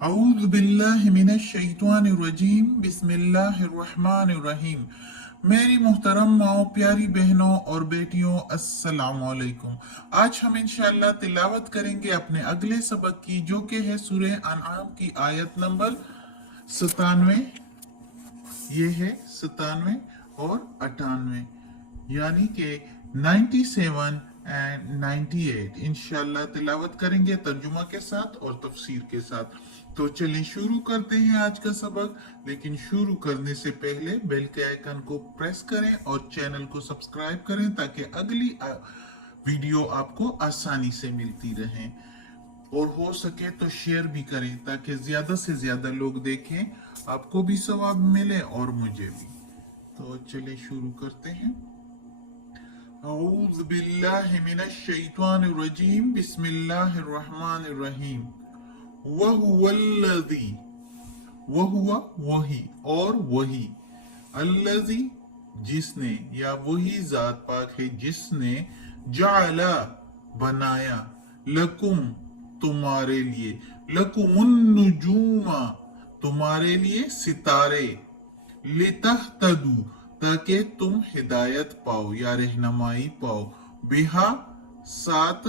अऊज़ु बिल्लाहि मिनश शैतानिर रजीम बिस्मिल्लाहिर रहमानिर रहीम। मेरी मोहतरम माओ, प्यारी बहनों और बेटियों, अस्सलामु अलैकुम। आज हम इंशाअल्लाह तिलावत करेंगे अपने अगले सबक की, जो कि है सूरह अनआम की आयत नंबर 97। ये है 97 और 98, यानी कि 97 एंड 98 इंशाल्लाह तिलावत करेंगे तर्जुमा के साथ और तफसीर के साथ। तो चलिए शुरू करते हैं आज का सबक। लेकिन शुरू करने से पहले बेल के आइकन को प्रेस करें और चैनल को सब्सक्राइब करें ताकि अगली वीडियो आपको आसानी से मिलती रहे, और हो सके तो शेयर भी करें ताकि ज्यादा से ज्यादा लोग देखें, आपको भी सवाब मिले और मुझे भी। तो चलिए शुरू करते हैं। औज़ु बिल्लाहि मिनश शैतानिर रजीम बिस्मिल्लाहिर रहमानिर रहीम। वहुवल्लज़ी, वहुवा वही, और वही, अल्लज़ी जिसने, या वही जात पाक है जिसने, जाला बनाया, लकुम तुम्हारे लिए, लकुमुन नुजूमा तुम्हारे लिए सितारे, लितहतदू ताकि तुम हिदायत पाओ या रहनुमाई पाओ, बिहा साथ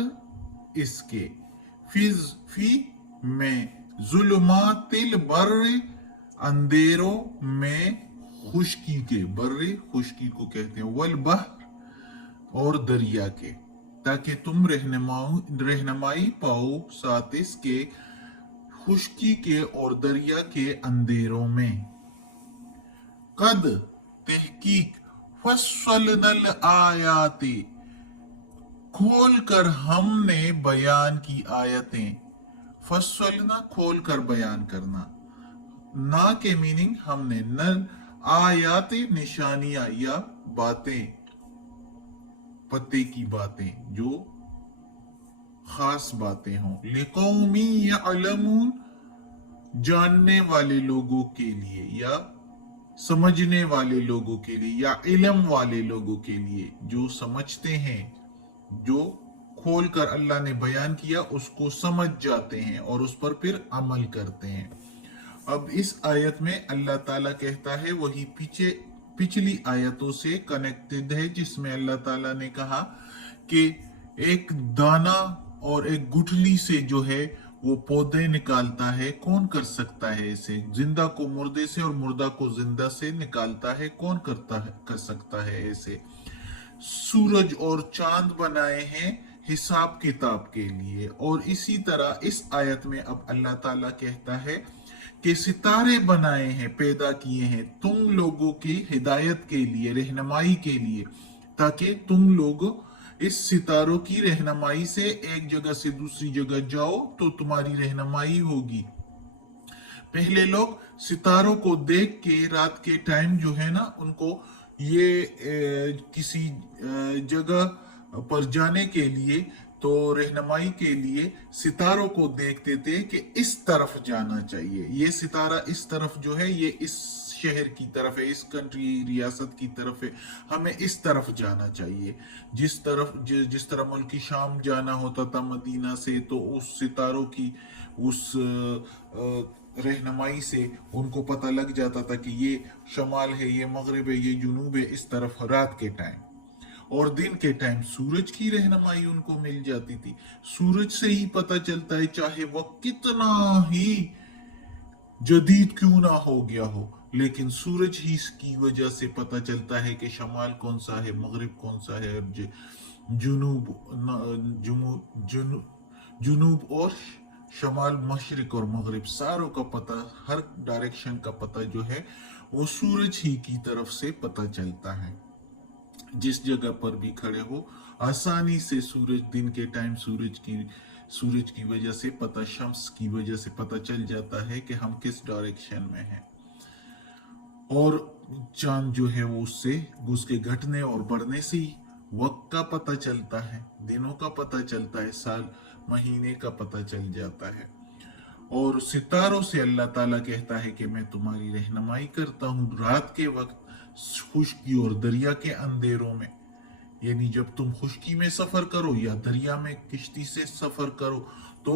इसके, फी में, जुल्मातिल बर्र अंधेरों में, खुशकी के, बर्रे खुशकी को कहते हैं, वल बहर और दरिया के, ताकि तुम रहनुमाई पाओ साथ इसके, खुशकी के और दरिया के अंधेरों में। कद तहकीक, फस्सलनल आयाति खोल कर हमने बयान की आयतें, फस्सलना खोल कर बयान करना, ना के मीनिंग हमने, नल आयाते निशानियां या बातें, पते की बातें जो खास बातें हों, लिकौमी यअलमून जानने वाले लोगों के लिए या समझने वाले लोगों के लिए, या इल्म वाले लोगों के लिए जो समझते हैं, जो खोल कर अल्लाह ने बयान किया उसको समझ जाते हैं और उस पर फिर अमल करते हैं। अब इस आयत में अल्लाह ताला कहता है, वही पिछली आयतों से कनेक्टेड है, जिसमें अल्लाह ताला ने कहा कि एक दाना और एक गुठली से जो है वो पौधे निकालता है, कौन कर सकता है इसे, जिंदा को मुर्दे से और मुर्दा को जिंदा से निकालता है, कौन कर सकता है ऐसे। सूरज और चांद बनाए हैं हिसाब किताब के लिए, और इसी तरह इस आयत में अब अल्लाह ताला कहता है कि सितारे बनाए हैं, पैदा किए हैं तुम लोगों की हिदायत के लिए, रहनुमाई के लिए, ताकि तुम लोग इस सितारों की रहनुमाई से एक जगह से दूसरी जगह जाओ तो तुम्हारी रहनुमाई होगी। पहले लोग सितारों को देख के रात के टाइम जो है ना, उनको ये किसी जगह पर जाने के लिए, तो रहनुमाई के लिए सितारों को देखते थे कि इस तरफ जाना चाहिए, ये सितारा इस तरफ जो है ये इस शहर की तरफ है, इस कंट्री रियासत की तरफ है, हमें इस तरफ जाना चाहिए। जिस तरह मुल्क की शाम जाना होता था मदीना से, तो उस सितारों की उस रहनुमाई से उनको पता लग जाता था कि ये शमाल है, ये मगरिब है, ये जुनूब है, इस तरफ रात के टाइम। और दिन के टाइम सूरज की रहनुमाई उनको मिल जाती थी। सूरज से ही पता चलता है, चाहे वह कितना ही जदीद क्यों ना हो गया हो, लेकिन सूरज ही की वजह से पता चलता है कि शमाल कौन सा है, मगरिब कौन सा है, और जुनूब जुनूब और शमाल, मशरिक और मगरिब, सारों का पता, हर डायरेक्शन का पता जो है वो सूरज ही की तरफ से पता चलता है। जिस जगह पर भी खड़े हो आसानी से सूरज, दिन के टाइम सूरज की वजह से पता, शम्स की वजह से पता चल जाता है कि हम किस डायरेक्शन में हैं। और चांद जो है वो उसके घटने और बढ़ने से ही वक्त का पता चलता है, दिनों का पता चलता है, साल महीने का पता चल जाता है। और सितारों से अल्लाह ताला कहता है कि मैं तुम्हारी रहनुमाई करता हूँ रात के वक्त, खुशकी और दरिया के अंधेरों में, यानी जब तुम खुशकी में सफर करो या दरिया में किश्ती से सफर करो, तो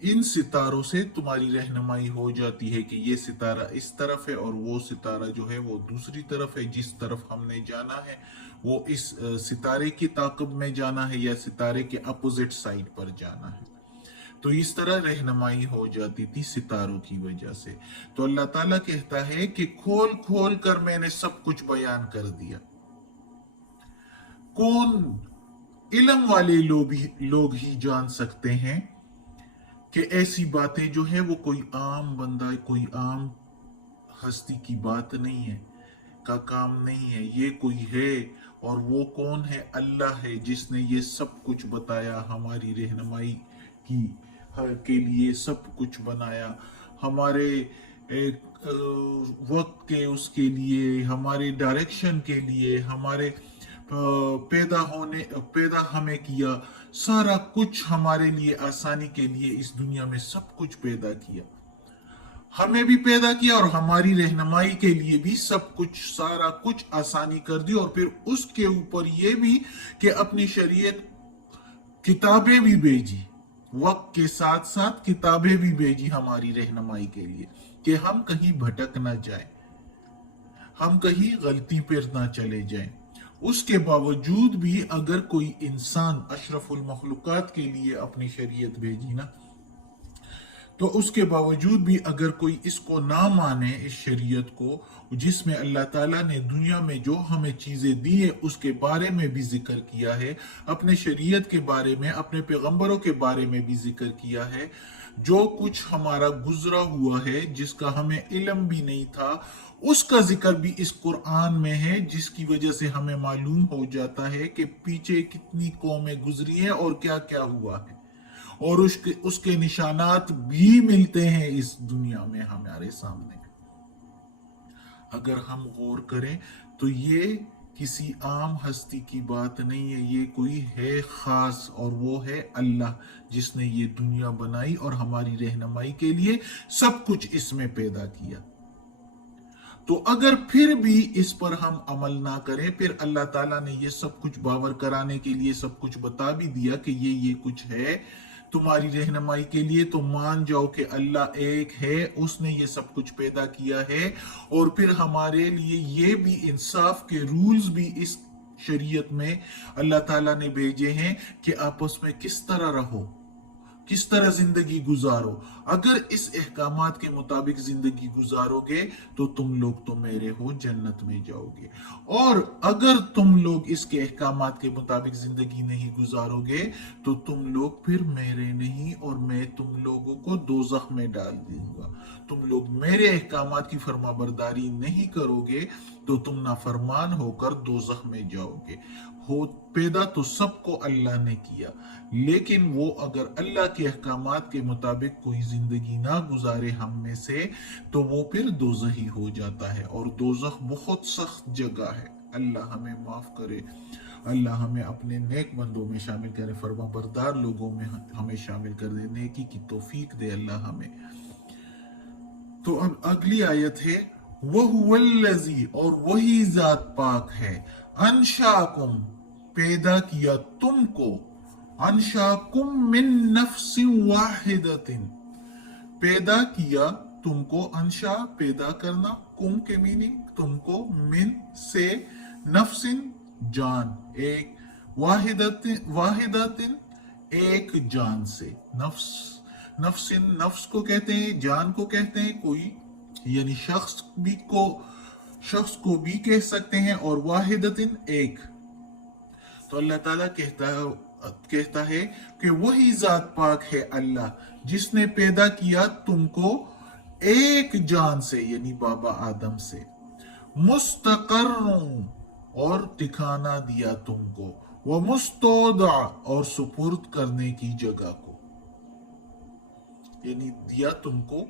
इन सितारों से तुम्हारी रहनुमाई हो जाती है कि ये सितारा इस तरफ है और वो सितारा जो है वो दूसरी तरफ है। जिस तरफ हमने जाना है वो इस सितारे की ताक़ब में जाना है या सितारे के अपोजिट साइड पर जाना है। तो इस तरह रहनुमाई हो जाती थी सितारों की वजह से। तो अल्लाह ताला कहता है कि खोल खोल कर मैंने सब कुछ बयान कर दिया। कौन? इल्म वाले लोग ही जान सकते हैं कि ऐसी बातें जो है वो कोई आम बंदा, कोई आम हस्ती की बात नहीं है, का काम नहीं है। ये कोई है, और वो कौन है? अल्लाह है, जिसने ये सब कुछ बताया, हमारी रहनुमाई की के लिए सब कुछ बनाया, हमारे एक वक्त के उसके लिए, हमारे डायरेक्शन के लिए, हमारे पैदा हमें किया, सारा कुछ हमारे लिए आसानी के लिए इस दुनिया में सब कुछ पैदा किया, हमें भी पैदा किया और हमारी रहनुमाई के लिए भी सब कुछ, सारा कुछ आसानी कर दी। और फिर उसके ऊपर ये भी कि अपनी शरीयत किताबें भी भेजी, वक्त के साथ साथ किताबें भी भेजी हमारी रहनुमाई के लिए, कि हम कहीं भटक ना जाए, हम कहीं गलती पर ना चले जाएं। उसके बावजूद भी अगर कोई इंसान अशरफुल मखलूकात के लिए अपनी शरीयत भेजी ना, तो उसके बावजूद भी अगर कोई इसको ना माने, इस शरीयत को, जिसमें अल्लाह ताला ने दुनिया में जो हमें चीजें दी है उसके बारे में भी जिक्र किया है, अपने शरीयत के बारे में, अपने पैगंबरों के बारे में भी जिक्र किया है, जो कुछ हमारा गुजरा हुआ है जिसका हमें इल्म भी नहीं था, उसका जिक्र भी इस कुरान में है, जिसकी वजह से हमें मालूम हो जाता है कि पीछे कितनी कौमें गुजरी हैं और क्या क्या हुआ है, और उसके निशानात भी मिलते हैं इस दुनिया में हमारे सामने। अगर हम गौर करें तो ये किसी आम हस्ती की बात नहीं है, ये कोई है खास, और वो है अल्लाह, जिसने ये दुनिया बनाई और हमारी रहनुमाई के लिए सब कुछ इसमें पैदा किया। तो अगर फिर भी इस पर हम अमल ना करें, फिर अल्लाह ताला ने ये सब कुछ बावर कराने के लिए सब कुछ बता भी दिया कि ये कुछ है तुम्हारी रहनुमाई के लिए, तो मान जाओ कि अल्लाह एक है, उसने ये सब कुछ पैदा किया है। और फिर हमारे लिए ये भी इंसाफ के रूल्स भी इस शरीयत में अल्लाह ताला ने भेजे हैं कि आपस में किस तरह रहो, किस तरह जिंदगी गुजारो। अगर इस अहकामात के मुताबिक जिंदगी गुजारोगे तो तुम लोग तो मेरे हो, जन्नत में जाओगे, और अगर तुम लोग इसके अहकामात के मुताबिक जिंदगी नहीं गुजारोगे तो तुम लोग फिर मेरे नहीं, और मैं तुम लोगों को दोज़ख में डाल दूंगा। तुम लोग मेरे अहकामात की फरमाबरदारी नहीं करोगे तो तुम नाफरमान होकर दोज़ख में जाओगे। हो पैदा तो सबको अल्लाह ने किया, लेकिन वो अगर अल्लाह के अहकामात के मुताबिक कोई जिंदगी ना गुजारे हम में से, तो वो फिर दोज़खी हो जाता है, और दोज़ख बहुत सख्त जगह है। अल्लाह हमें माफ करे, अल्लाह हमें अपने नेक बंदों में शामिल करे, फरमा बरदार लोगों में हमें शामिल कर दे, नेकी की तौफीक दे अल्लाह हमें। तो अब अगली आयत है, वहुवल्लज़ी, और वही जात पाक है, अंशाकुम, पैदा किया तुमको, अंशाकुम मिन नफ्सिन वाहिदतिन, पैदा किया तुमको, अंशा पैदा करना, कुम के मीनिंग तुमको, मिन से, नफ्सिन जान, एक, वाहिदतिन एक जान से, नफ्स, नफ्सिन नफ्स को कहते हैं, जान को कहते हैं, कोई यानी शख्स को भी कह सकते हैं, और वाहिदतिन एक। तो अल्लाह ताला कहता है कि वही जात पाक है अल्लाह, जिसने पैदा किया तुमको एक जान से, यानी बाबा आदम से, मुस्तकर्रुं, और ठिकाना दिया तुमको, व मुस्तौदा, और सुपुर्द करने की जगह को, यानी दिया तुमको,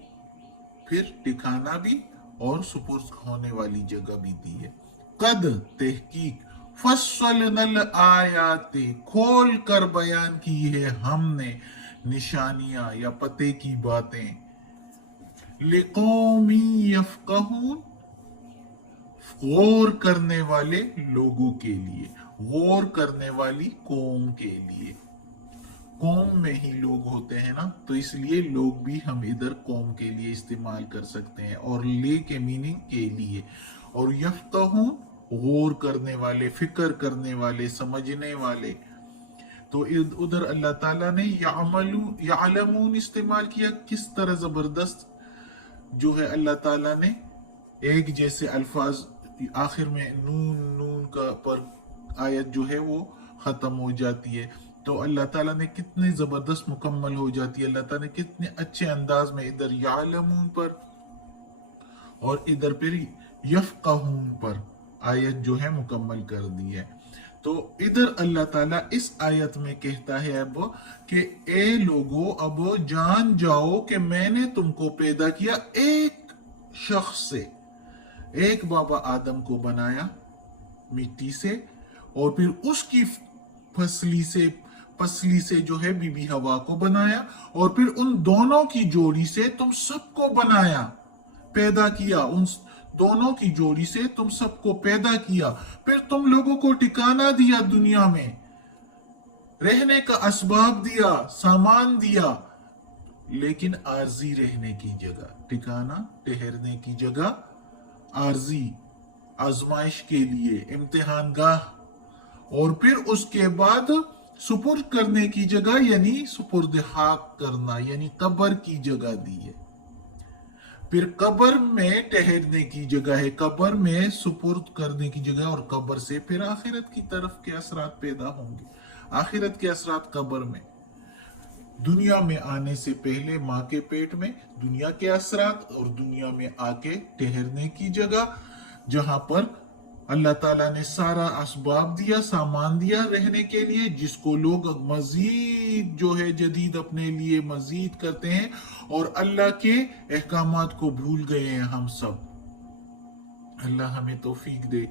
फिर ठिकाना भी और सुपुर्द होने वाली जगह भी दी है। कद तहकीक, फस्सलनल आयाते, खोल कर बयान की है हमने निशानियां या पते की बातें, लिकौमी यफकहून, गौर करने वाले लोगों के लिए, गौर करने वाली कौम के लिए। قوم میں ہی لوگ ہوتے ہیں نا، تو اس لیے لوگ بھی ہم ادھر قوم کے لیے استعمال کر سکتے ہیں، اور لے کے میننگ کے لیے، اور یفقہون غور کرنے والے، فکر کرنے والے، سمجھنے والے۔ تو ادھر اللہ تعالیٰ نے یعلمون استعمال کیا، کس طرح زبردست جو ہے اللہ تعالیٰ نے ایک جیسے الفاظ، آخر میں نون نون کا پر آیت جو ہے وہ ختم ہو جاتی ہے، تو اللہ تعالیٰ نے کتنے زبردست مکمل ہو جاتی ہے، اللہ تعالیٰ نے کتنے اچھے انداز میں ادھر یعلمون پر اور ادھر پھر یفقہون پر آیت جو ہے مکمل کر دی ہے۔ تو ادھر اللہ تعالیٰ اس آیت میں کہتا ہے اب کہ اے لوگو، اب جان جاؤ کہ میں نے تم کو پیدا کیا ایک شخص سے، ایک بابا آدم کو بنایا مٹی سے، اور پھر اس کی پسلی سے جو ہے بی بی ہوا کو بنایا، اور پھر ان دونوں کی جوڑی سے تم سب کو بنایا، پیدا کیا، ان دونوں کی جوڑی سے تم سب کو پیدا کیا، پھر تم لوگوں کو ٹھکانہ دیا، دنیا میں رہنے کا اسباب دیا، سامان دیا، لیکن عارضی رہنے کی جگہ، ٹھکانہ ٹھہرنے کی جگہ، عارضی آزمائش کے لیے امتحان گاہ، اور پھر اس کے بعد سپرد کرنے کی جگہ، یعنی سپرد خاک کرنا، یعنی قبر کی جگہ دی ہے۔ پھر قبر میں ٹھہرنے کی جگہ ہے، قبر میں سپرد کرنے کی جگہ، اور قبر سے پھر آخرت کی طرف کے اثرات پیدا ہوں گے۔ آخرت کے اثرات قبر میں، دنیا میں آنے سے پہلے ماں کے پیٹ میں دنیا کے اثرات، اور دنیا میں آ کے ٹھہرنے کی جگہ، جہاں پر اللہ تعالیٰ نے سارا اسباب دیا، سامان دیا رہنے کے لیے، جس کو لوگ مزید جو ہے جدید اپنے لیے مزید کرتے ہیں، اور اللہ کے احکامات کو بھول گئے ہیں ہم سب۔ اللہ ہمیں توفیق دے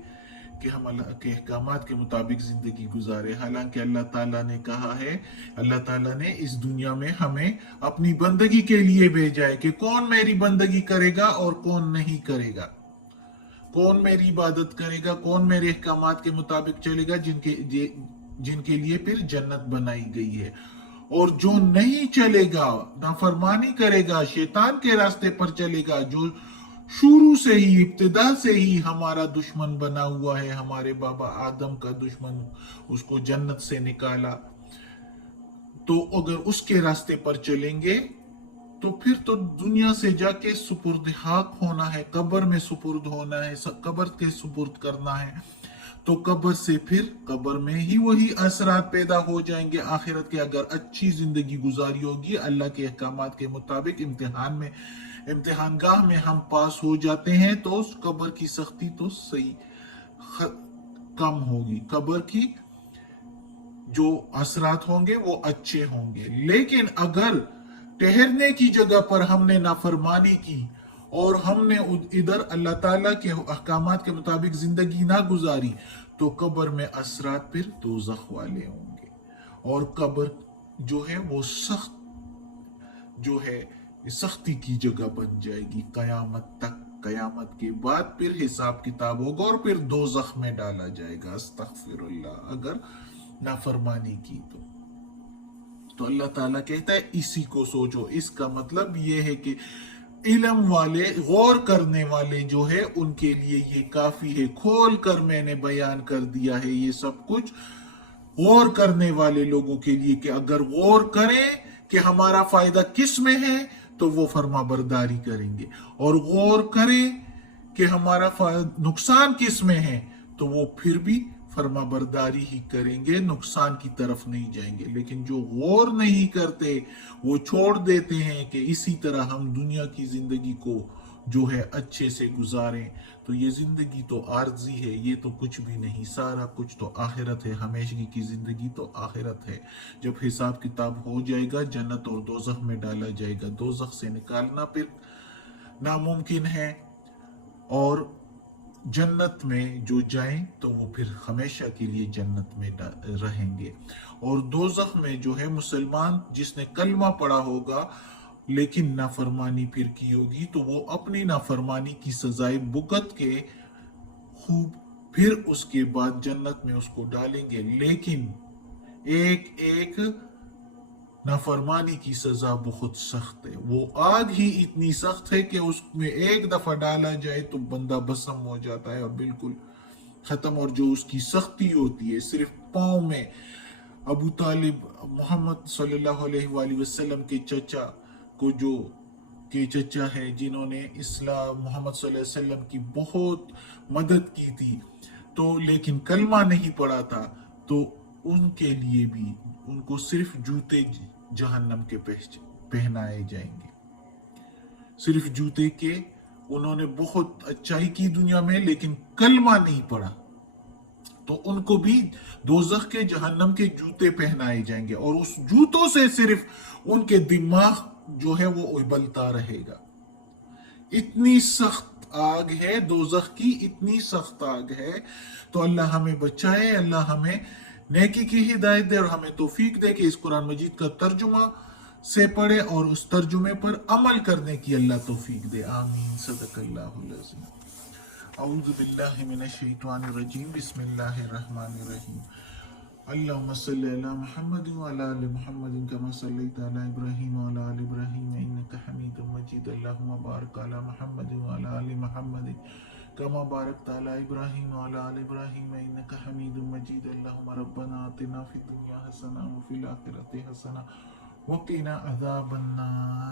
کہ ہم اللہ کے احکامات کے مطابق زندگی گزارے، حالانکہ اللہ تعالیٰ نے کہا ہے، اللہ تعالیٰ نے اس دنیا میں ہمیں اپنی بندگی کے لیے بھیجا ہے کہ کون میری بندگی کرے گا اور کون نہیں کرے گا، کون میری عبادت کرے گا، کون میرے احکامات کے مطابق چلے گا، جن کے لیے پھر جنت بنائی گئی ہے، اور جو نہیں چلے گا، نافرمانی کرے گا، شیطان کے راستے پر چلے گا، جو شروع سے ہی، ابتدا سے ہی ہمارا دشمن بنا ہوا ہے، ہمارے بابا آدم کا دشمن، اس کو جنت سے نکالا، تو اگر اس کے راستے پر چلیں گے تو پھر تو دنیا سے جا کے سپرد خاک ہونا ہے، قبر میں سپرد ہونا ہے، قبر کے سپرد کرنا ہے، تو قبر سے پھر قبر میں ہی وہی اثرات پیدا ہو جائیں گے آخرت کے۔ اگر اچھی زندگی گزاری ہوگی اللہ کے احکامات کے مطابق، امتحان گاہ میں ہم پاس ہو جاتے ہیں، تو اس قبر کی سختی تو صحیح کم ہوگی، قبر کی جو اثرات ہوں گے وہ اچھے ہوں گے۔ لیکن اگر ٹھہرنے کی جگہ پر ہم نے نافرمانی کی، اور ہم نے ادھر اللہ تعالیٰ کے احکامات کے مطابق زندگی نہ گزاری، تو قبر میں اثرات پھر دوزخ والے ہوں گے، اور قبر جو ہے وہ سخت جو ہے سختی کی جگہ بن جائے گی قیامت تک۔ قیامت کے بعد پھر حساب کتاب ہوگا، اور پھر دوزخ میں ڈالا جائے گا، استغفر اللہ، اگر نافرمانی کی تو اللہ تعالیٰ کہتا ہے اسی کو سوچو۔ اس کا مطلب یہ ہے کہ علم والے، غور کرنے والے جو ہے ان کے لیے یہ کافی ہے، کھول کر میں نے بیان کر دیا ہے یہ سب کچھ غور کرنے والے لوگوں کے لیے، کہ اگر غور کریں کہ ہمارا فائدہ کس میں ہے تو وہ فرما برداری کریں گے، اور غور کریں کہ ہمارا نقصان کس میں ہے تو وہ پھر بھی فرما برداری ہی کریں گے، نقصان کی طرف نہیں جائیں گے۔ لیکن جو غور نہیں کرتے، وہ چھوڑ دیتے ہیں کہ اسی طرح ہم دنیا کی زندگی کو جو ہے اچھے سے گزاریں، تو یہ زندگی تو عارضی ہے، یہ تو کچھ بھی نہیں، سارا کچھ تو آخرت ہے، ہمیشگی کی زندگی تو آخرت ہے۔ جب حساب کتاب ہو جائے گا، جنت اور دوزخ میں ڈالا جائے گا، دوزخ سے نکالنا پھر ناممکن ہے، اور جنت میں جو جائیں تو وہ پھر ہمیشہ کے لیے جنت میں رہیں گے، اور دوزخ میں جو ہے مسلمان جس نے کلمہ پڑھا ہوگا لیکن نافرمانی پھر کی ہوگی، تو وہ اپنی نافرمانی کی سزائے بھگت کے خوب پھر اس کے بعد جنت میں اس کو ڈالیں گے۔ لیکن ایک ایک نافرمانی کی سزا بہت سخت ہے. وہ آگ ہی اتنی سخت ہے کہ اس میں ایک دفعہ ڈالا جائے تو بندہ بسم ہو جاتا ہے اور بالکل ختم. اور جو اس کی سختی ہوتی ہے صرف پاؤں میں. ابو طالب محمد صلی اللہ علیہ وآلہ وسلم کے چچا کو جو کے چچا ہے جنہوں نے اسلام محمد صلی اللہ علیہ وسلم کی بہت مدد کی تھی تو لیکن کلمہ نہیں پڑا تھا تو ان کے لیے بھی ان کو صرف جوتے جہنم کے پہنائے جائیں گے. صرف جوتے کے. انہوں نے بہت اچائی کی دنیا میں لیکن کلمہ نہیں پڑا تو ان کو بھی دوزخ کے جہنم کے جوتے پہنائے جائیں گے اور اس جوتوں سے صرف ان کے دماغ جو ہے وہ ابلتا رہے گا. اتنی سخت آگ ہے دوزخ کی, اتنی سخت آگ ہے. تو اللہ ہمیں بچائے, اللہ ہمیں نیکی کی ہدایت دے اور ہمیں توفیق دے کہ اس قرآن مجید کا ترجمہ سے پڑھے اور اس ترجمے پر عمل کرنے کی اللہ توفیق دے. آمین. صدق اللہ العظیم. اعوذ باللہ من الشیطان الرجیم. بسم اللہ الرحمن الرحیم. اللہم صلی علی محمد وعلی آل محمد کما صلیت علی ابراہیم وعلی آل ابراہیم انک حمید مجید. اللہم بارک علی محمد وعلی آل محمد کما بارکت علی ابراہیم وعلی آل ابراہیم انک حمید مجید. اللہم ربنا آتنا فی الدنیا حسنہ وفی الآخرۃ حسنہ وقنا عذاب النار.